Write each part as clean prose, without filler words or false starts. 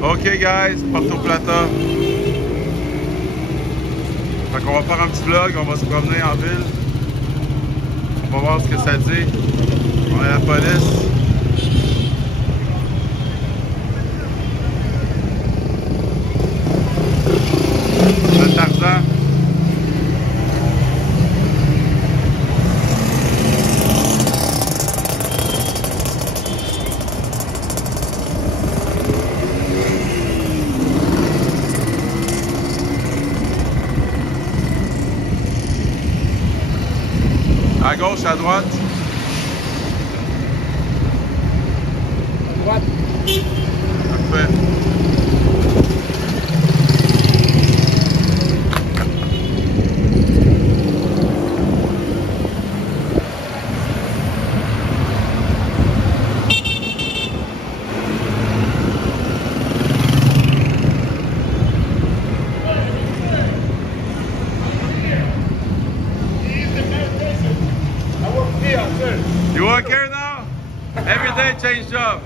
OK, guys, Porto Plata. Fait qu'on va faire un petit vlog, on va se promener en ville. On va voir ce que ça dit. On est à la police. Le Tarzan. À gauche, à droite. À droite. Parfait. You work here now? Every day change job.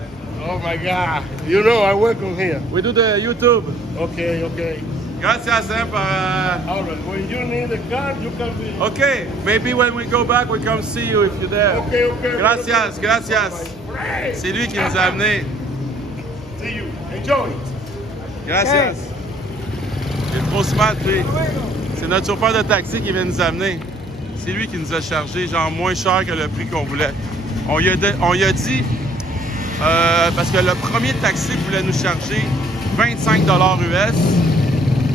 Oh my God. You know I work on here. We do the YouTube. Okay, okay. Gracias, par... All right. When you need a car, you can be. Okay, maybe when we go back, we come see you if you're there. Okay, okay. Gracias, gracias. C'est lui qui nous a amenés. See you. Enjoy. Gracias. Il est trop smart, lui. C'est notre chauffeur de taxi qui vient nous amener. C'est lui qui nous a chargé, genre moins cher que le prix qu'on voulait. On lui a dit, parce que le premier taxi voulait nous charger 25 $ US.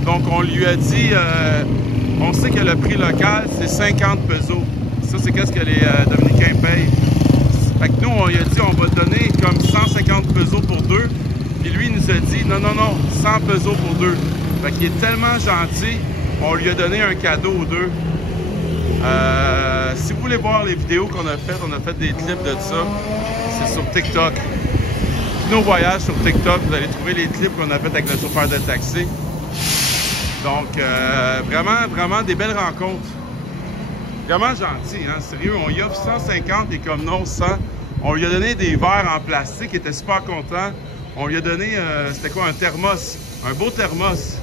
Donc on lui a dit, on sait que le prix local c'est 50 pesos. Ça c'est qu'est-ce que les Dominicains payent. Fait que nous on lui a dit, on va donner comme 150 pesos pour deux. Puis lui il nous a dit, non, non, non, 100 pesos pour deux. Fait qu'il est tellement gentil, on lui a donné un cadeau aux deux. Si vous voulez voir les vidéos qu'on a fait des clips de ça, c'est sur TikTok. Nos voyages sur TikTok, vous allez trouver les clips qu'on a fait avec le chauffeur de taxi. Donc, vraiment des belles rencontres. Vraiment gentil, hein, sérieux. On y offre 150 et comme non 100. On lui a donné des verres en plastique, il était super content. On lui a donné, c'était quoi, un thermos, un beau thermos.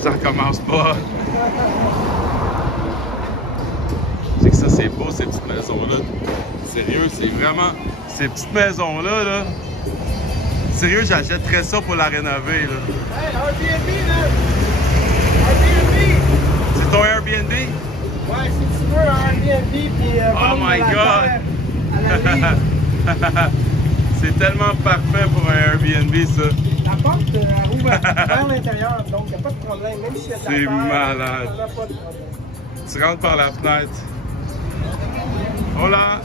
Ça recommence pas. C'est que ça, c'est beau, ces petites maisons-là. Sérieux, c'est vraiment... Ces petites maisons-là, là... Sérieux, j'achèterais ça pour la rénover, là. Hey, Airbnb, là! Airbnb! C'est ton Airbnb? Ouais, si tu veux un Airbnb, puis... Oh my God! C'est tellement parfait pour un Airbnb, ça. La porte, elle ouvre vers l'intérieur, donc il n'y a pas de problème. Même s'il y a de la C'est terre, malade. on n'a pas de problème. Tu rentres par la fenêtre. Hola!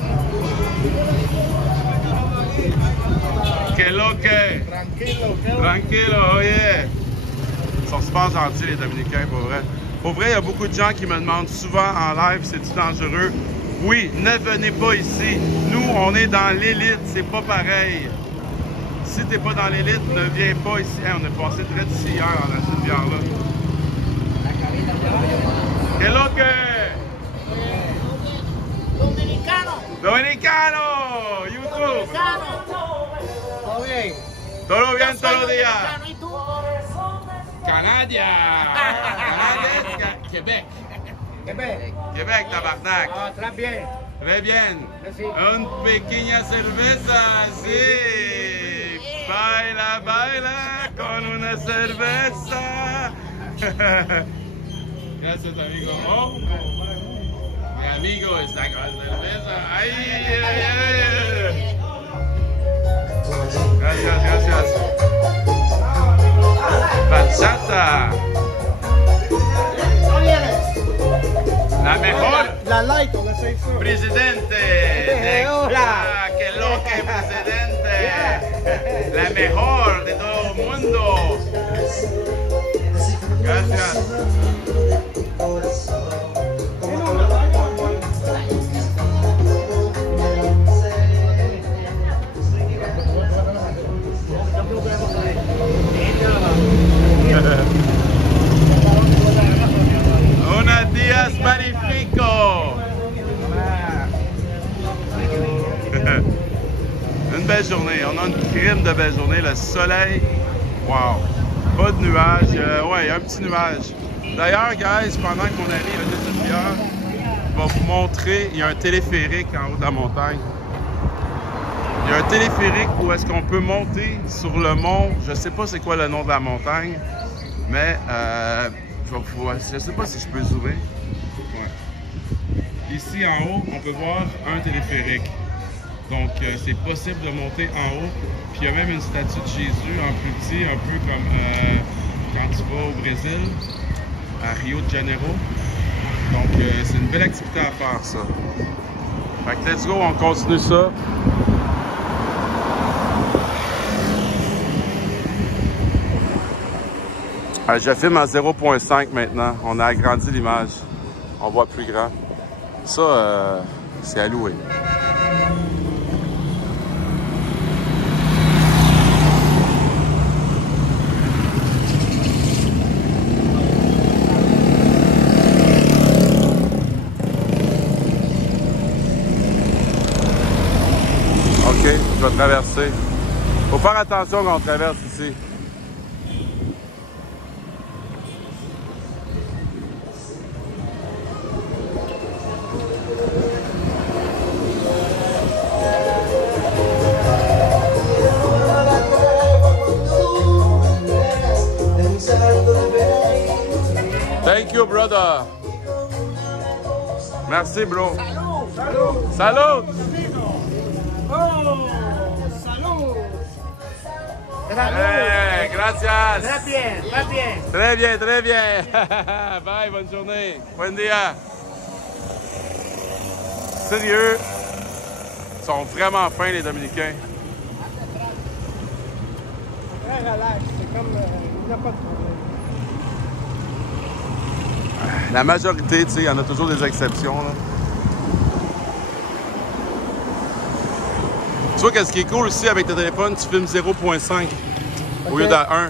Que lo que? Tranquilo, Tranquilo, oh yeah! Ils sont super gentils, les Dominicains, pour vrai. Pour vrai, il y a beaucoup de gens qui me demandent souvent en live, c'est-tu dangereux? Oui, ne venez pas ici. Nous, on est dans l'élite, c'est pas pareil. Si t'es pas dans l'élite, ne viens pas ici. Hey, on est passé très d'ici hier dans cette bière-là. Que lo que? Dominicano. Dominicano! YouTube! Todo bien. Todo bien, todos los días. Dominicano, ¿y tú? Canadien! Canadien, Québec. Québec. Québec, tabarnak. Ah, très bien. Très bien. Merci. Une pequeña cerveza, sí. Baila, baila con una cerveza. Gracias, amigo. Oh. Mi amigo está con cerveza. Ay, ay, ay. Gracias, gracias. Bachata. La mejor. La light, on essaye ça. Presidente de Hola. que lo que presidente, la mejor de todo el mundo. Gracias. Unos días magníficos. belle journée. On a une crime de belle journée. Le soleil, wow. Pas de nuages. Ouais, il y a un petit nuage. D'ailleurs, guys, pendant que mon ami a été dehors, je vais vous montrer, il y a un téléphérique en haut de la montagne. Il y a un téléphérique où est-ce qu'on peut monter sur le mont. Je ne sais pas c'est quoi le nom de la montagne, mais je ne sais pas si je peux zoomer. Ouais. Ici en haut, on peut voir un téléphérique. Donc, c'est possible de monter en haut. Puis, il y a même une statue de Jésus en plus petit, un peu comme quand tu vas au Brésil, à Rio de Janeiro. Donc, c'est une belle activité à faire, ça. Fait que, let's go, on continue ça. Je filme en 0.5 maintenant. On a agrandi l'image. On voit plus grand. Ça, c'est à louer. OK, je vais traverser. Faut faire attention quand on traverse ici. Thank you, brother. Merci, bro. Salut! Salut! Oh! Salut! Hey, gracias. Très bien, très bien. Très bien, très bien. Bye, bonne journée. Buen dia. Sérieux, ils sont vraiment fins, les Dominicains. Très relax, c'est comme il n'y a pas de problème. La majorité, tu sais, il y en a toujours des exceptions, là. Tu vois, qu'est-ce qui est cool aussi avec ton téléphone, tu filmes 0.5 au lieu d'à 1.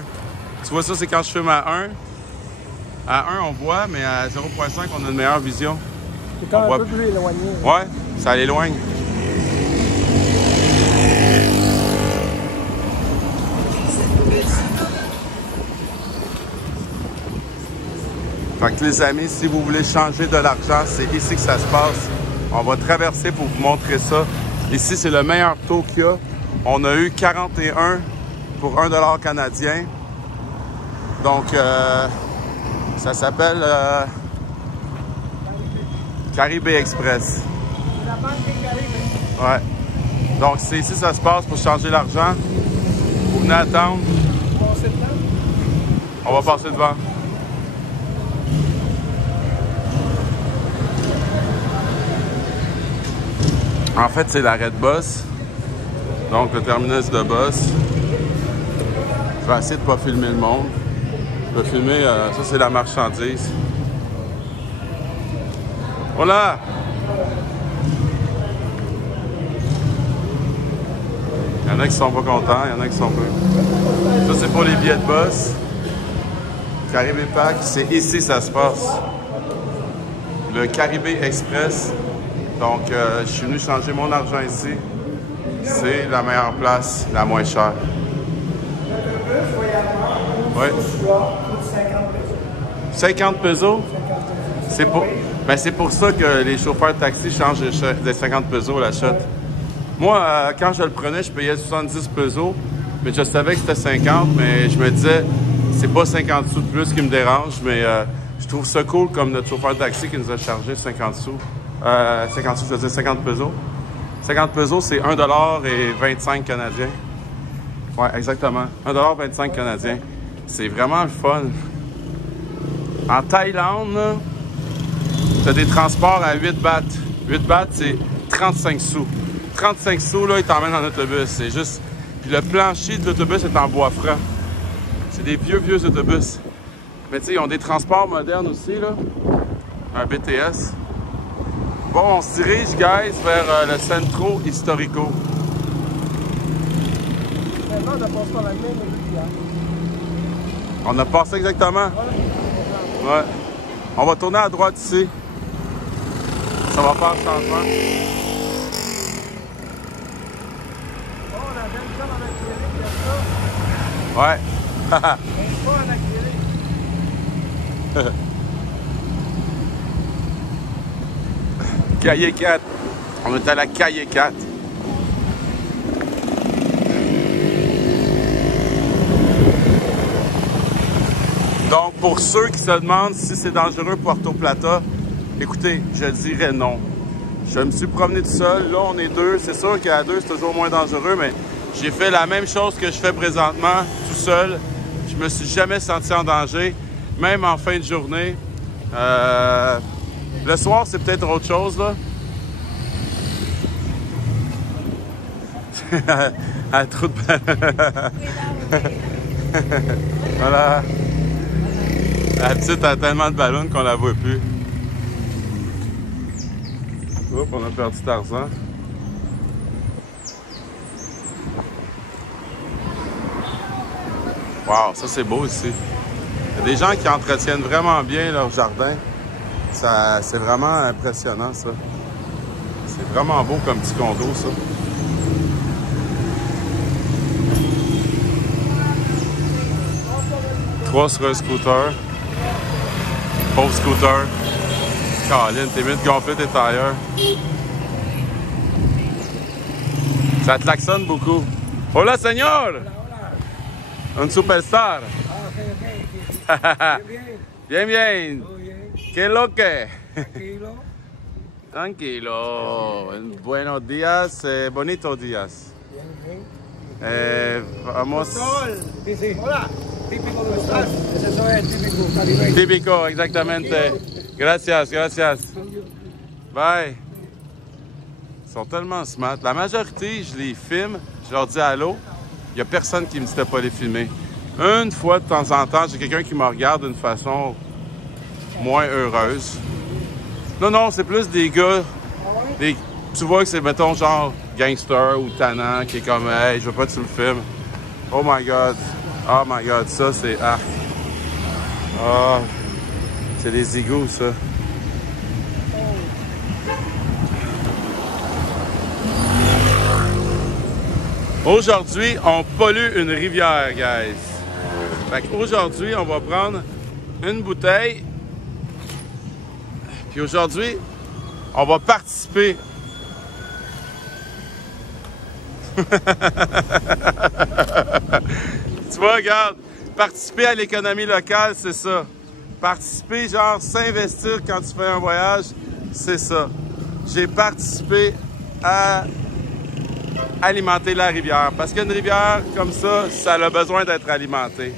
Tu vois, ça, c'est quand je filme à 1. À 1, on voit, mais à 0.5, on a une meilleure vision. C'est quand un peu plus éloigné. Ouais, ça l'éloigne. Fait que les amis, si vous voulez changer de l'argent, c'est ici que ça se passe. On va traverser pour vous montrer ça. Ici, c'est le meilleur taux qu'il y a. On a eu 41 pour 1 $ canadien. Donc, ça s'appelle Caribe Express. La banque des Caraïbes. Ouais. Donc, c'est ici que ça se passe pour changer l'argent. Vous venez attendre. Passer dedans. On va passer devant. En fait, c'est l'arrêt de bus. Donc, le terminus de bus. Je vais essayer de ne pas filmer le monde. Je vais filmer, ça c'est la marchandise. Voilà! Il y en a qui sont pas contents, il y en a qui sont peu. Ça c'est pour les billets de bus. Caribe Pack, c'est ici que ça se passe. Le Caribe Express. Donc, je suis venu changer mon argent ici. C'est la meilleure place, la moins chère. Oui. 50 pesos? C'est pour... Ben, c'est pour ça que les chauffeurs de taxi changent de 50 pesos la shot. Moi, quand je le prenais, je payais 70 pesos, mais je savais que c'était 50, mais je me disais, c'est pas 50 sous de plus qui me dérange, mais je trouve ça cool comme notre chauffeur de taxi qui nous a chargé 50 sous. 50 sous, je veux dire 50 pesos. 50 pesos, c'est 1 $ et 25 canadiens. Ouais, exactement. 1 $ 25 canadiens. C'est vraiment le fun. En Thaïlande, tu as des transports à 8 bahts. 8 bahts, c'est 35 sous. 35 sous, là, ils t'emmènent en autobus. C'est juste... Puis le plancher de l'autobus est en bois franc. C'est des vieux autobus. Mais tu sais, ils ont des transports modernes aussi, là. Un BTS. Bon, on se dirige, guys, vers le Centro Historico. Maintenant, on a passé par la même rivière. On a passé exactement? Ouais. On va tourner à droite ici. Ça va faire changement. Bon, on a Ouais. Mais pas en accéléré. Cahier 4. On est à la Cahier 4. Donc, pour ceux qui se demandent si c'est dangereux Puerto Plata, écoutez, je dirais non. Je me suis promené tout seul. Là, on est deux. C'est sûr qu'à deux, c'est toujours moins dangereux, mais j'ai fait la même chose que je fais présentement, tout seul. Je me suis jamais senti en danger, même en fin de journée. Le soir, c'est peut-être autre chose, là. À trop de... Voilà. La petite a tellement de ballons qu'on la voit plus. Oups, on a perdu Tarzan. Wow, ça c'est beau ici. Il y a des gens qui entretiennent vraiment bien leur jardin. C'est vraiment impressionnant, ça. C'est vraiment beau comme petit condo, ça. Trois sur un scooter. Pauvre scooter. Caroline, t'es mieux de gonfler tes tailleurs. Ça klaxonne beaucoup. Hola, señor! Hola, hola. Un superstar. Ah, ok. Bien, Bien, bien. bien. Todo bien. ¿Qué es lo que? Tranquilo. Tranquilo. Buenos días, bonitos días. Bien, bien. Vamos. Sol. Sí, sí. Hola. Típico de estás. Ese sol es típico caribeño. Típico, exactamente. Gracias, gracias. Bye. Ils sont tellement smart. La majorité, je les filme, je leur dis allô. Il n'y a personne qui me dit de ne pas les filmer. Une fois de temps en temps, j'ai quelqu'un qui me regarde d'une façon moins heureuse. Non, non, c'est plus des gars. Tu vois que c'est, mettons, genre gangster ou tannant qui est comme hey, je veux pas que tu me filmes. Oh my god. Oh my god, ça c'est arc. Ah. C'est des égouts, ça. Aujourd'hui, on pollue une rivière, guys. Fait qu'aujourd'hui, on va prendre une bouteille. Puis aujourd'hui, on va participer. Tu vois, regarde, participer à l'économie locale, c'est ça. Participer, genre s'investir quand tu fais un voyage, c'est ça. J'ai participé à alimenter la rivière. Parce qu'une rivière comme ça, ça a besoin d'être alimentée.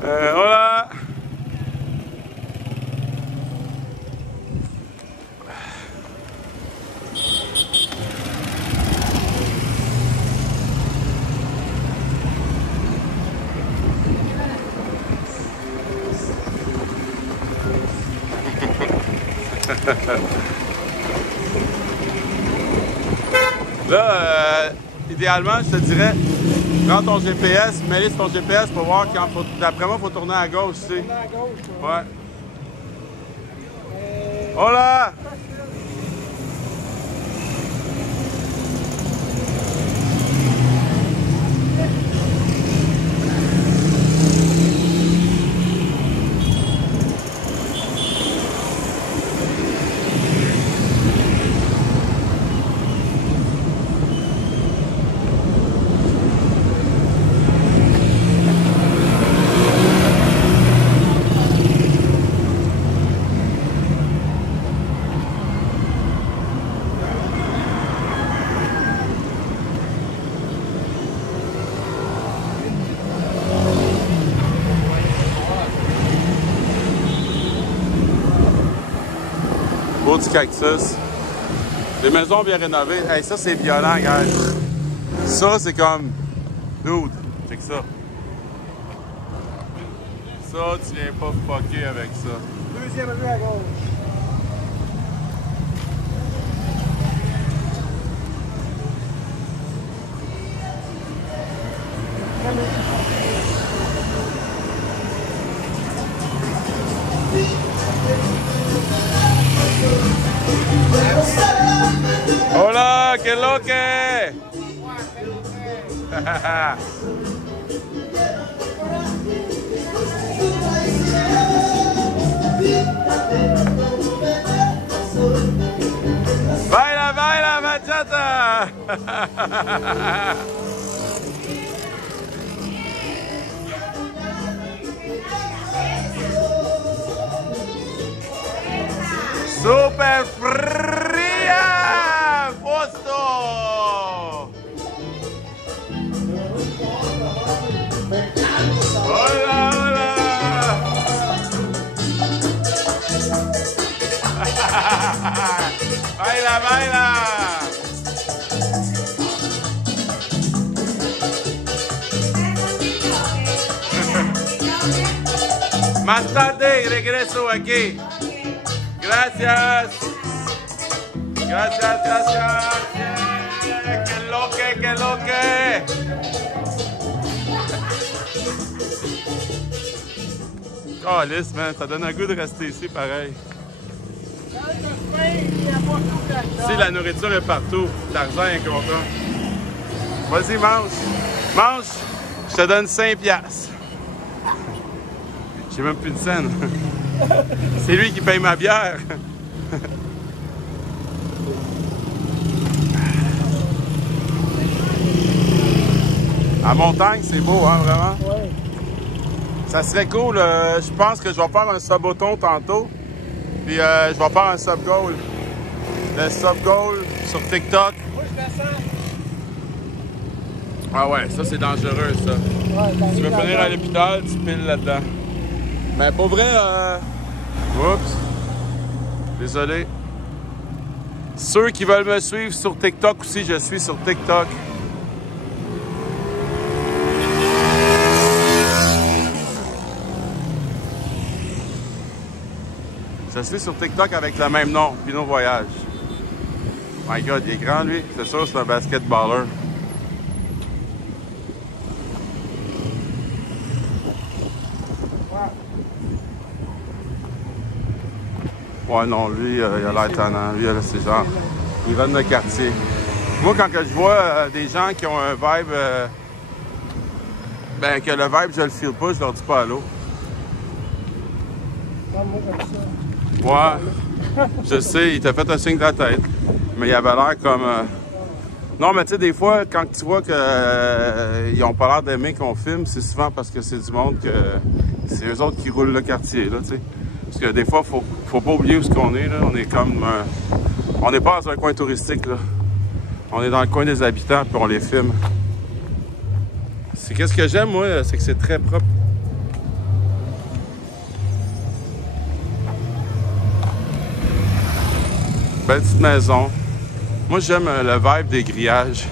Voilà. Là, idéalement, je te dirais, prends ton GPS, mets-le sur ton GPS pour voir quand faut. D'après moi, il faut tourner à gauche, tu sais. Tourner à gauche. Ouais. Hola! Beau du cactus. Des maisons bien rénovées. Hey, ça, c'est violent, guys. Ça, c'est comme... Dude, check ça. Ça, tu viens pas fucker avec ça. Deuxième rue à gauche. Hola! Hola, que lo que. Baila, baila, bachata. Super fría, Fausto. Hola, hola. Baila, baila. Más tarde regreso aquí. Gracias. Gracias, gracias. Que lo que, que lo que. Oh, lisse, man, ça donne un goût de rester ici, pareil. Si la nourriture est partout, Tarzan est content. Vas-y, mange. Mange. Je te donne 5 piastres. J'ai même plus de scène. C'est lui qui paye ma bière. À montagne, c'est beau, hein, vraiment? Oui. Ça serait cool. Je pense que je vais faire un suboton tantôt. Puis je vais faire un sub-goal. Le sub-goal sur TikTok. Moi, je descends. Ah ouais, ça c'est dangereux, ça. Ouais, Tu veux venir à l'hôpital, tu piles là-dedans. Mais pour vrai, oups. Désolé. Ceux qui veulent me suivre sur TikTok aussi, je suis sur TikTok. Je suis sur TikTok avec le même nom, Pinot Voyage. My God, il est grand, lui. C'est sûr, c'est un basketballer. Ouais, non, lui, il a l'air tannant. Lui, c'est genre, il va de notre quartier. Moi, quand que je vois des gens qui ont un vibe, ben, que le vibe, je le file pas, je leur dis pas allô. Moi, j'aime ça. Ouais, je sais, il t'a fait un signe de la tête. Mais il avait l'air comme... Non, mais tu sais, des fois, quand tu vois qu'ils ont pas l'air d'aimer qu'on filme, c'est souvent parce que c'est du monde que... C'est eux autres qui roulent le quartier, là, tu sais. Parce que des fois, faut pas oublier où est-ce qu'on est, là. On est comme... On n'est pas dans un coin touristique, là. On est dans le coin des habitants, puis on les filme. Qu'est-ce que j'aime, moi, c'est que c'est très propre. Belle petite maison. Moi, j'aime le vibe des grillages.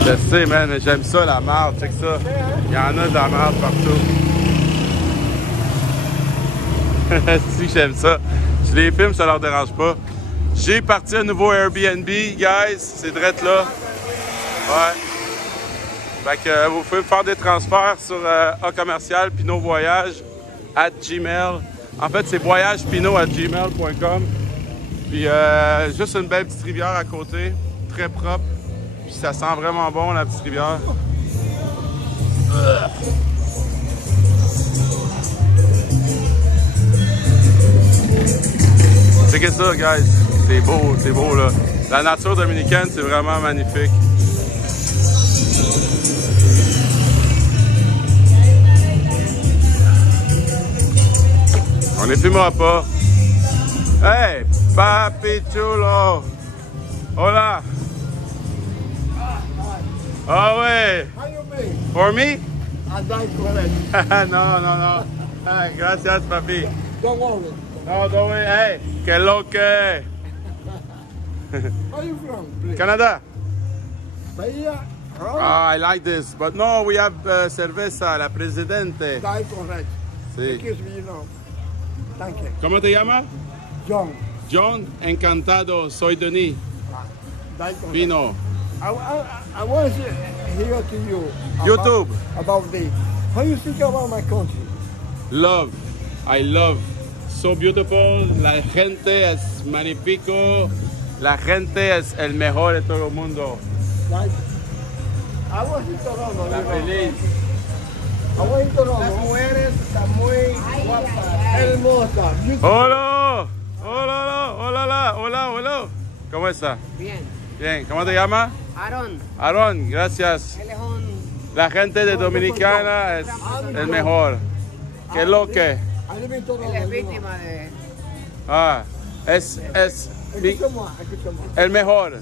Je sais, man, j'aime ça, la marde, check ça. Il y en a de la marde partout. Si, j'aime ça. Je les filme, ça leur dérange pas. J'ai parti un nouveau Airbnb, guys. C'est direct là. Ouais. Fait que vous pouvez faire des transferts sur A-commercial Pinot Voyage @gmail. En fait, c'est voyagepinot@gmail.com. Puis juste une belle petite rivière à côté, très propre. Puis ça sent vraiment bon, la petite rivière. Checkez ça, guys. C'est beau, là. La nature dominicaine, c'est vraiment magnifique. On les filmera pas. Hey, papi chulo. Hola. Ah ouais. How you mean? For me? I die correct. No. Hey, gracias, papi. Don't worry. No, don't worry. Hey, que lo que. Where are you from, please? Canada. Bahia? Rome? I like this, but no, we have cerveza, la Presidente. Die correct. Sí. Excuse me, you know. Thank you. ¿Cómo te llamas? John. John, encantado, soy Denis. Die correct. Pino. I was here to you. YouTube. About this. How you think about my country? Love. I love. So beautiful. La gente es magnifico. La gente es el mejor de todo el mundo. Like, I was in Toronto. La feliz. I was in Toronto. Las mujeres están muy guapas. Hermosa. Beautiful. Hola. Hola, hola, hola, hola. ¿Cómo está? Bien. Bien. ¿Cómo te llamas? Aarón, Aaron, gracias. él es un... La gente de Dominicana es el mejor. ¿Qué es lo que? I live in Toronto. Él es víctima de... Ah, es Escúchame. el mejor.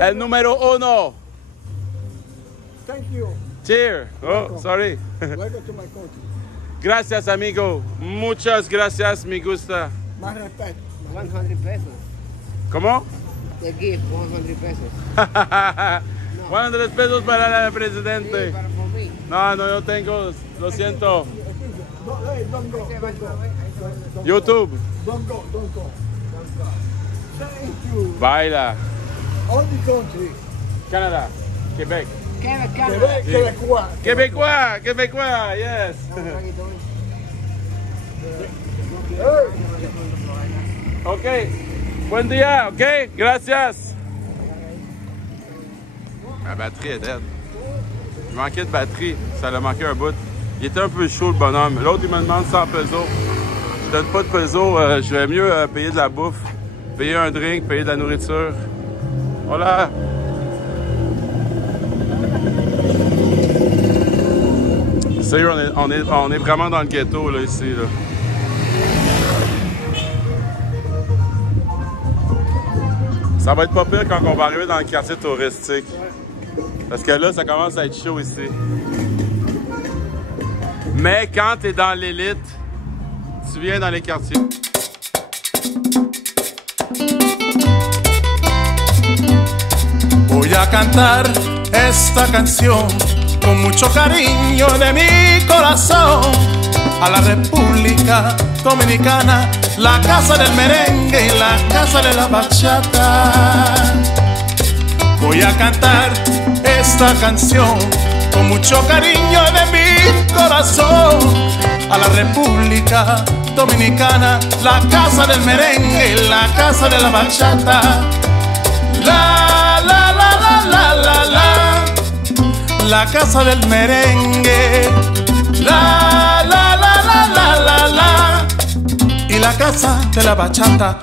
El número uno. Thank you. Cheer. Oh, sorry. Welcome to my country. Gracias, amigo. Muchas gracias, me gusta. Más respeto. 100 pesos. ¿Cómo? The gift, 100 pesos. 100 pesos para el Sí, presidente. para por mí. No, no, yo tengo, lo siento. Hey, don't go. Don't go. YouTube. Don't go. Don't go. Thank you. Baila. All the country. Canadá. Quebec. Quebec, Quebec, Quebecois. Quebecois, Quebecois, yes. Ok. Buen día, ok? Gracias. Ma batterie est dead. Il manquait de batterie. Ça l'a manqué un bout. Il était un peu chaud, le bonhomme. L'autre, il me demande 100 pesos. Je donne pas de pesos. Je vais mieux payer de la bouffe, payer un drink, payer de la nourriture. Voilà. Sérieux, on est vraiment dans le ghetto, là, ici, là. Ça va être pas pire quand on va arriver dans le quartier touristique. Parce que là, ça commence à être chaud ici. Mais quand tu es dans l'élite, tu viens dans les quartiers. Voy a cantar esta canción con mucho cariño de mi corazón a la República Dominicana, la casa del merengue y la casa de la bachata. Voy a cantar esta canción con mucho cariño de mi corazón a la República Dominicana, la casa del merengue y la casa de la bachata. La la la la la la la, la casa del merengue. La la la la la la la, y la casa de la bachata.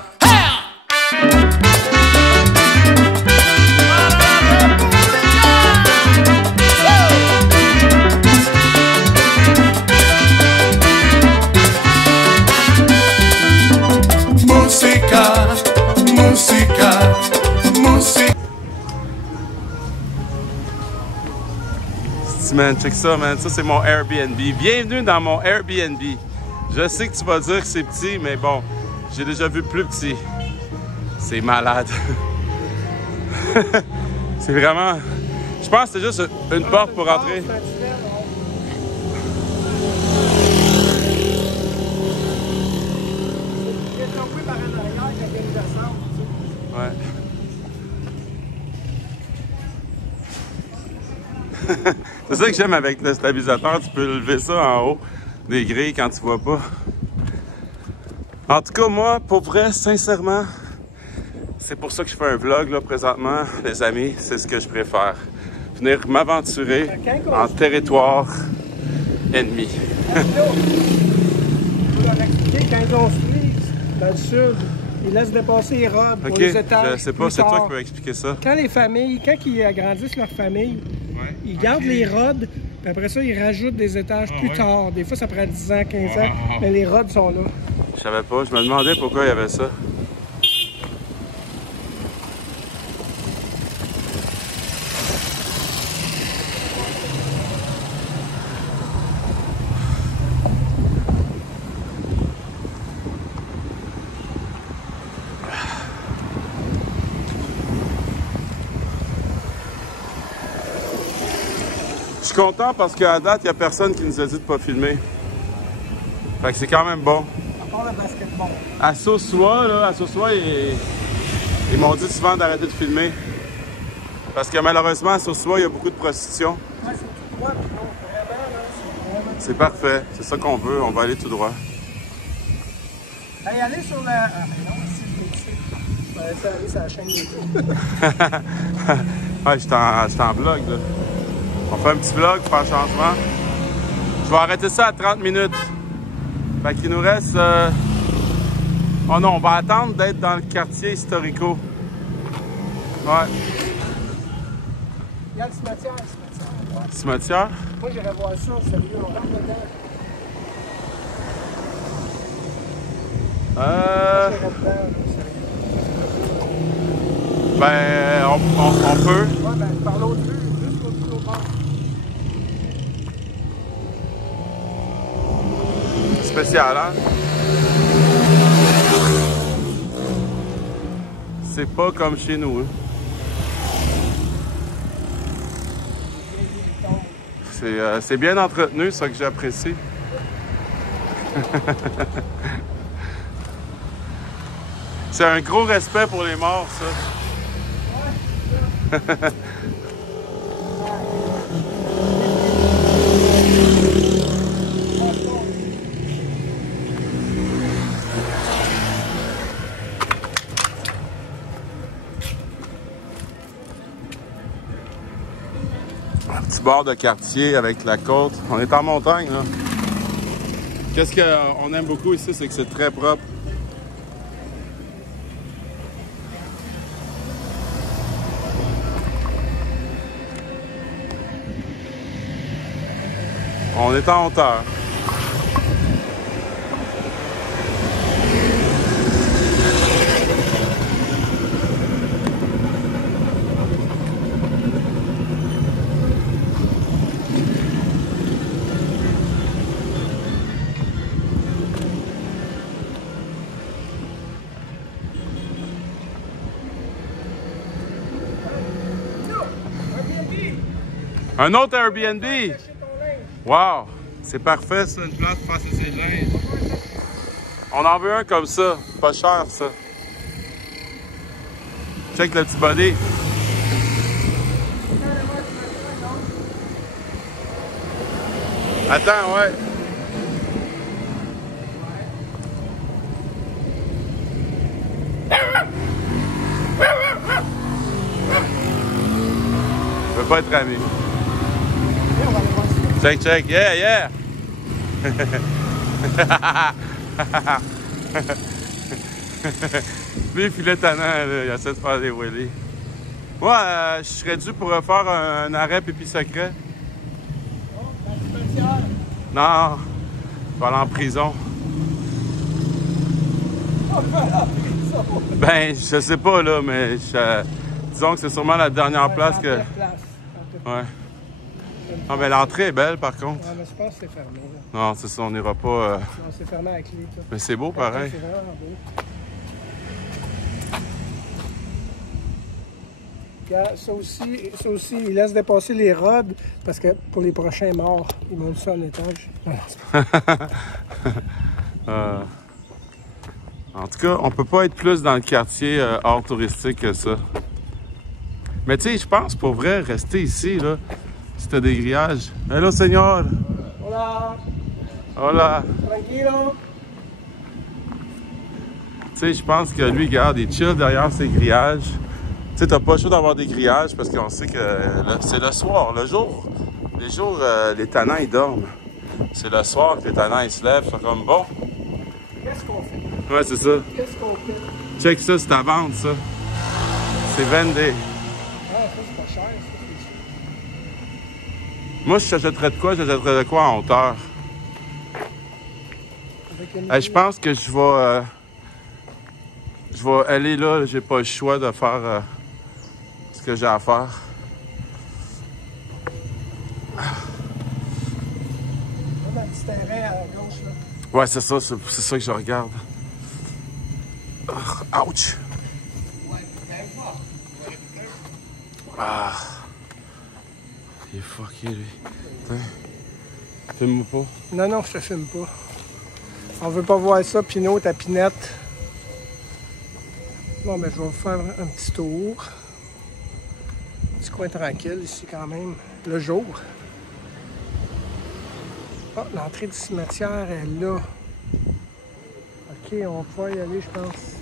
Música, música, música. Man, check ça, man. Ça, c'est mon Airbnb. Bienvenue dans mon Airbnb. Je sais que tu vas dire que c'est petit, mais bon, j'ai déjà vu plus petit. C'est malade. C'est vraiment... Je pense que c'est juste une porte pour rentrer. Ouais. C'est ça que j'aime avec le stabilisateur, tu peux lever ça en haut des grilles quand tu vois pas. En tout cas, moi, pour vrai, sincèrement, c'est pour ça que je fais un vlog là présentement, les amis, c'est ce que je préfère. Venir m'aventurer en territoire ennemi. Pour leur expliquer, quand ils ont ski dans le sud, ils laissent dépasser les robes pour les étages. Je sais pas, c'est toi qui peux expliquer ça. Quand les familles, quand ils agrandissent leur famille, ils gardent les rods, puis après ça, ils rajoutent des étages plus tard. Des fois, ça prend 10 ans, 15 ans, mais les rods sont là. Je savais pas, je me demandais pourquoi il y avait ça. Je suis content parce qu'à date, il n'y a personne qui nous a dit de ne pas filmer. Fait que c'est quand même bon. À part le basketball. À Sosua, là, ils m'ont dit souvent d'arrêter de filmer. Parce que malheureusement, à Sosua, il y a beaucoup de prostitution. Ouais, c'est tout droit, puis non, vraiment, là, c'est vraiment C'est parfait. C'est ça qu'on veut. On va aller tout droit. Hey, allez sur la... Ah, mais non, je vais laisser aller sur la chaîne YouTube. Ouais, j'étais en vlog, là. On fait un petit vlog pour faire un changement. Je vais arrêter ça à 30 minutes. Fait qu'il nous reste... Oh non, on va attendre d'être dans le quartier historico. Ouais. Il y a le cimetière, Ouais. Cimetière? Moi, j'irais voir ça, sérieux, on rentre dedans. Moi, j'irais dedans, sérieux. Ben, on peut. Ouais, ben, par l'autre vue, juste l'autre bord. Spécial, hein? C'est pas comme chez nous, hein? C'est bien entretenu, ça que j'apprécie. C'est un gros respect pour les morts, ça. Un petit bord de quartier avec la côte. On est en montagne, là. Qu'est-ce qu'on aime beaucoup ici, c'est que c'est très propre. On est en hauteur. Un autre Airbnb! Wow! C'est parfait, ça, une place pour passer ses linges. On en veut un comme ça. Pas cher, ça. Check le petit body. Attends, ouais. Je veux pas être ami. Check, check. Yeah, yeah! Lui, il filait tannant, là. Il essaie de faire des wheelies. Moi, je serais dû pour refaire un arrêt pipi secret. Non, je vais aller en prison. Ben, je sais pas, là, mais disons que c'est sûrement la dernière place que... Ouais. Ah, mais l'entrée est belle, par contre. Ouais, mais je pense que c'est fermé, là. Non, c'est ça, on n'ira pas... Non, c'est fermé à clé, tout. Mais c'est beau, pareil. C'est vraiment beau. Ça aussi, ils laissent dépasser les rods parce que pour les prochains morts, ils montent ça en étage. En tout cas, on peut pas être plus dans le quartier hors touristique que ça. Mais tu sais, je pense pour vrai, rester ici, là, si t'as des grillages. Hello, señor! Hola! Hola! Tranquilo! Tu sais, je pense que lui, regarde, il chill derrière ses grillages. Tu sais, t'as pas le choix d'avoir des grillages parce qu'on sait que c'est le soir. Le jour, les tannants, ils dorment. C'est le soir que les tannants, ils se lèvent. Ils sont comme, bon. Qu'est-ce qu'on fait? Ouais, c'est ça. Qu'est-ce qu'on fait? Check ça, c'est à vendre, ça. C'est vendé. Ah, ça, c'est pas cher, ça, c'est sûr. Moi, si j'achèterais de quoi? J'achèterais de quoi en hauteur? Je pense que je vais aller là. J'ai pas le choix de faire ce que j'ai à faire. Dans le petit terrain à gauche, là. Ouais, c'est ça que je regarde. Ouch! Ah! Il est fucké, lui. Filme-moi pas. Non, non, je te filme pas. On veut pas voir ça, Pinot, ta pinette. Bon, ben, je vais vous faire un petit tour. Un petit coin tranquille ici, quand même. Le jour. Ah, l'entrée du cimetière est là. Ok, on va pouvoir y aller, je pense.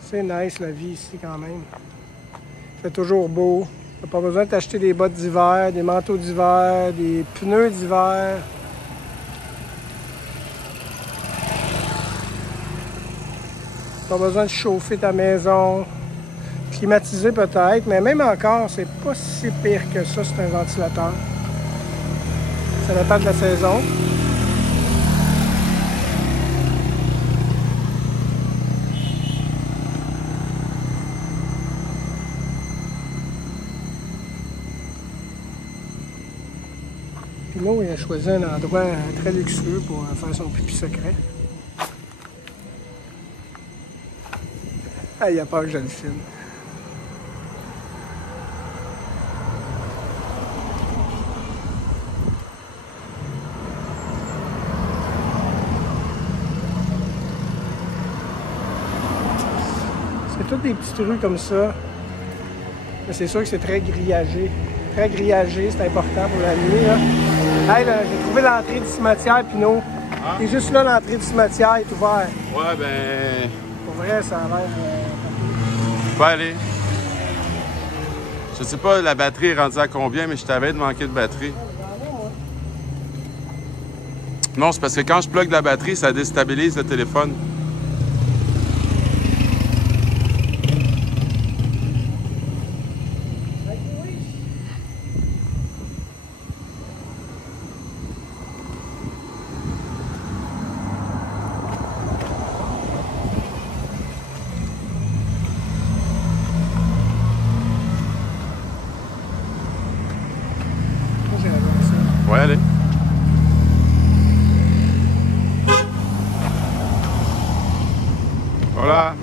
C'est nice la vie ici quand même. Il fait toujours beau. T'as pas besoin de t'acheter des bottes d'hiver, des manteaux d'hiver, des pneus d'hiver. Pas besoin de chauffer ta maison. Climatiser peut-être, mais même encore, c'est pas si pire que ça, c'est un ventilateur. Ça dépend de la saison. Puis là, il a choisi un endroit très luxueux pour faire son pipi secret. Ah, il a peur que je le filme. C'est toutes des petites rues comme ça. Mais c'est sûr que c'est très grillagé. Très grillagé, c'est important pour la nuit. Là. Hey, là, j'ai trouvé l'entrée du cimetière, Pinot. Ah. Et juste là, l'entrée du cimetière est ouverte. Ouais, ben... Pour vrai, ça a l'air... Je vais aller. Je sais pas la batterie est rendue à combien, mais je t'avais de manquer de batterie. Non, c'est parce que quand je plug la batterie, ça déstabilise le téléphone. Ouais, allez. Voilà.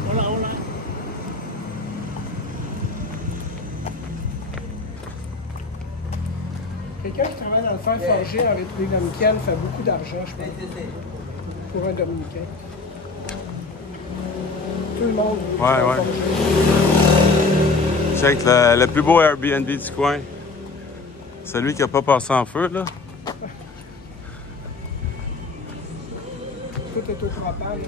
Quelqu'un qui travaille dans le fer forgé en République dominicaine fait beaucoup d'argent, je pense, pour un Dominicain. Tout le monde. Ouais. Check le plus beau Airbnb du coin. Celui qui n'a pas passé en feu, là. Tout est au propane.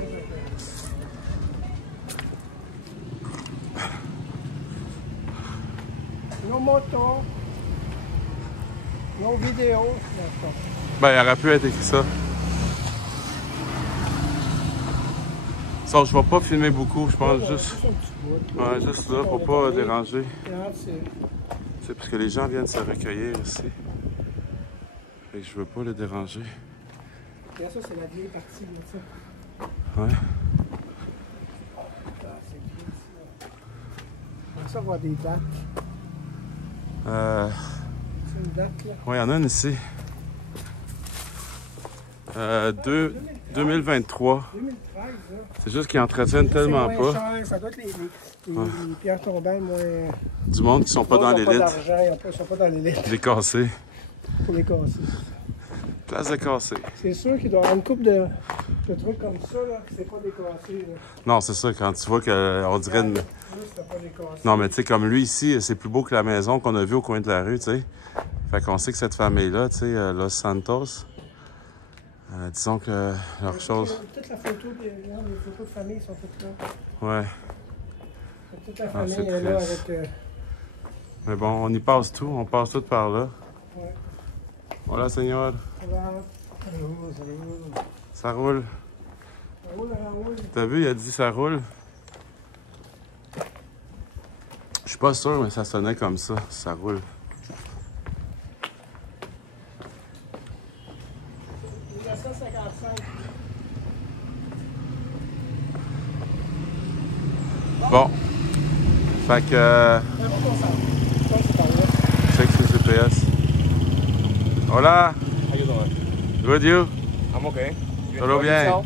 Nos motos, nos vidéos. Ben, il aurait pu être écrit ça. Ça, je vais pas filmer beaucoup, je pense juste... Ouais, juste là, pour pas déranger. C'est parce que les gens viennent se recueillir ici. Fait que je veux pas les déranger. Regarde ça, c'est la vieille partie, là, ça. Ouais. On va savoir des dates. C'est une date, là. Ouais, il y en a une ici. 2023. 2013, là. C'est juste qu'ils entretiennent tellement C'est moins pas. cher, ça doit être les pierres tombales moins... Du monde qui sont pas dans Ils ont pas l'élite. d'argent, ils sont pas dans l'élite Les casser. pour les casser. Place de casser. C'est sûr qu'il doit y avoir une couple de trucs comme ça, là, que c'est pas décassé. Là. Non, c'est ça, quand tu vois qu'on dirait une... C'est pas décassé. Non, mais tu sais, comme lui ici, c'est plus beau que la maison qu'on a vue au coin de la rue, tu sais. Fait qu'on sait que cette famille-là, tu sais, Los Santos, disons que leur chose... Toute la photo, les photos de famille sont toutes là. Ouais. Toute la famille c'est est là triste. avec... Mais bon, on y passe tout, on passe tout par là. Ouais. Voilà, Seigneur. Ça roule. T'as vu, il a dit ça roule. Je suis pas sûr, mais ça sonnait comme ça. Ça roule. Bon. Fait que... check sur GPS. Hola. How you doing? Good, you? I'm okay. You Todo enjoy bien. yourself?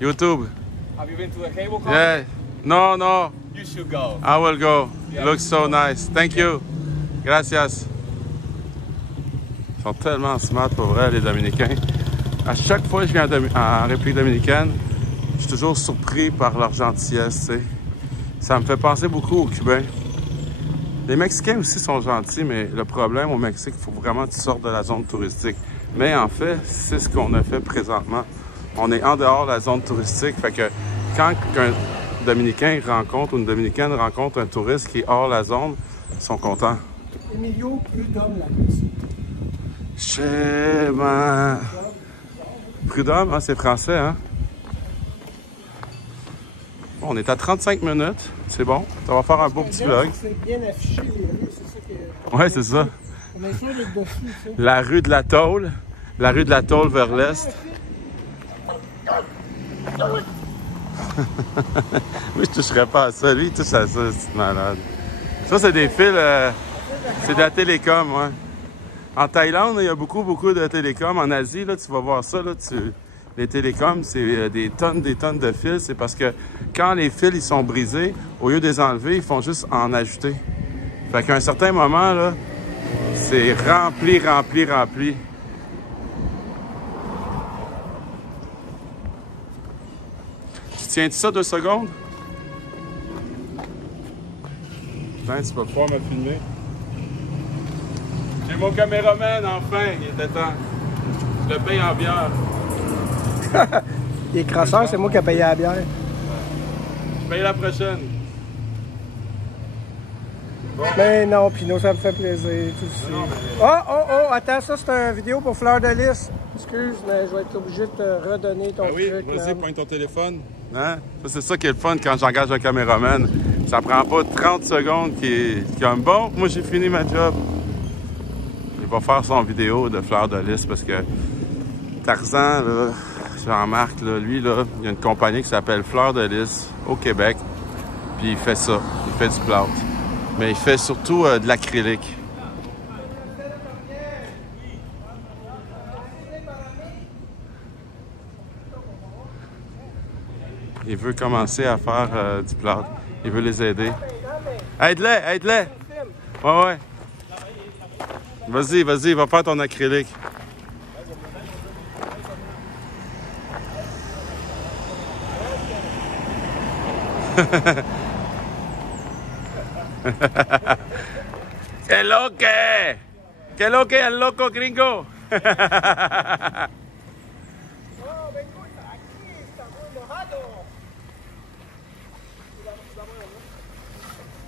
YouTube. Have you been to a cable car? Yeah. No, no. You should go. I will go. Yeah. It looks so nice. Thank you. Gracias. Ils sont tellement smart pour vrai, les Dominicains. À chaque fois que je viens en République dominicaine, je suis toujours surpris par leur gentillesse, tu sais. Ça me fait penser beaucoup aux Cubains. Les Mexicains aussi sont gentils, mais le problème au Mexique, il faut vraiment que tu sortes de la zone touristique. Mais en fait, c'est ce qu'on a fait présentement. On est en dehors de la zone touristique, fait que quand un Dominicain rencontre ou une Dominicaine rencontre un touriste qui est hors la zone, ils sont contents. Emilio Prudhomme, la Russie. Schéma. Prudhomme, hein, c'est français, hein? Bon, on est à 35 minutes, c'est bon. Ça va faire un beau petit vlog. C'est bien affiché, les rues, c'est ça que... Ouais, c'est ça. On est sûr d'être dessus, tu sais. La rue de la Tôle. La rue de la Tôle vers l'est. Oui, je toucherais pas à ça. Lui, il touche à ça, c'est malade. Ça, c'est des fils... c'est de la télécom, ouais. En Thaïlande, il y a beaucoup de télécoms. En Asie, là, tu vas voir ça, là, les télécoms, c'est des tonnes de fils. C'est parce que quand les fils ils sont brisés, au lieu de les enlever, ils font juste en ajouter. Fait qu'à un certain moment, là, c'est rempli. Tu tiens-tu ça 2 secondes? Putain, tu vas pouvoir me filmer. J'ai mon caméraman, enfin, il était temps. Je le paye en bière. Les crasseurs, c'est moi qui ai payé la bière. Je paye la prochaine. Bon. Mais non, Pinot, ça me fait plaisir, tout ça. Oh, attends, ça c'est une vidéo pour Fleur de Lys. Excuse, mais je vais être obligé de te redonner ton oui, truc. vas-y, pointe ton téléphone. Hein? Ça, c'est ça qui est le fun quand j'engage un caméraman. Ça prend pas 30 secondes qui est comme bon, moi j'ai fini ma job. Il va faire son vidéo de Fleur de Lys parce que Tarzan, là, Jean-Marc, là, lui, là, il y a une compagnie qui s'appelle Fleur de Lys au Québec. Puis il fait ça, il fait du plâtre. Mais il fait surtout de l'acrylique. Il veut commencer à faire du plâtre. Il veut les aider. Aide-les! Ouais. Vas-y, va faire ton acrylique. ¡Qué lo que el loco gringo!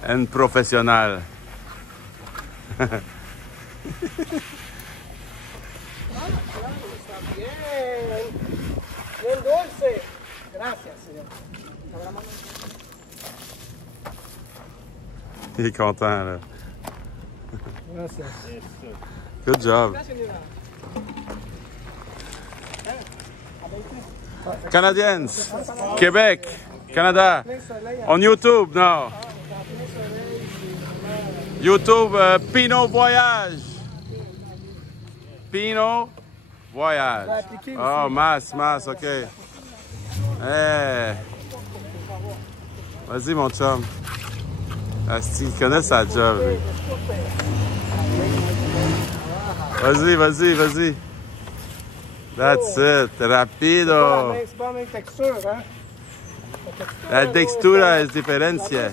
Un profesional. Bien dulce. Gracias, señor. Il est content, là. Gracias. Good job. Canadiens, Québec, Canada. On YouTube, non. YouTube, Pinot Voyage. Pinot Voyage. Oh, masse, OK. Hey. Vas-y, mon chum. Asti, il connaît sa job, lui. Vas-y. That's it. Rapido. C'est pas la même texture, hein? La textura es diferencia.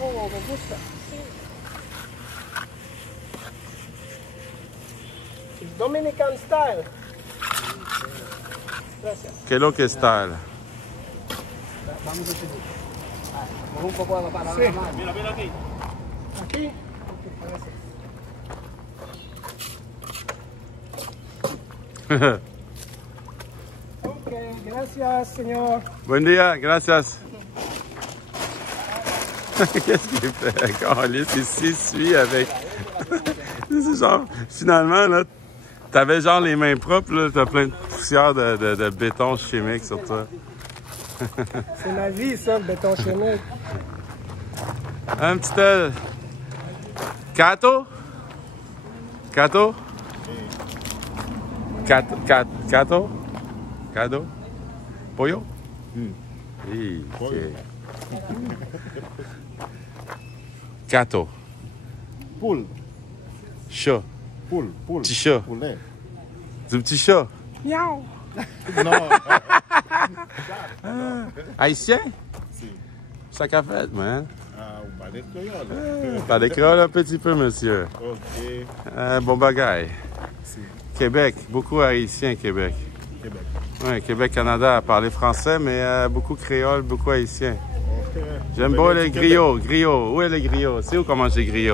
Oh, me gusta. It's Dominican style. Gracias. ¿Qué es lo que está? Vamos a seguir. Con un poco de para la mano. Mira aquí. Aquí. Ok, gracias, señor. Buen día, gracias. Qu'est-ce qu'il fait? Carlis, il s'essuie avec. C'est genre, finalement, là, t'avais genre les mains propres, là, t'as plein de poussière de béton chimique sur toi. C'est ma vie, ça, le béton chimique. Un petit. Cato? Cato? Cato? Cato? Pollo? Oui, ok. Cato. Poule. Chat. Poule. Petit chat. Poulet. Du petit chat. Miaou! Non. Haïtien? Si. Ça qu'a fait, man. Vous parlez créole? Parlez créole un petit peu, monsieur. Ok. Bon bagaille. Si. Québec, beaucoup haïtiens, Québec. Québec. Oui, Québec, Canada, parler français, mais beaucoup créole, beaucoup haïtien. Ok. J'aime bien les griots. Griots. Où est les griots? C'est où comment j'ai griot?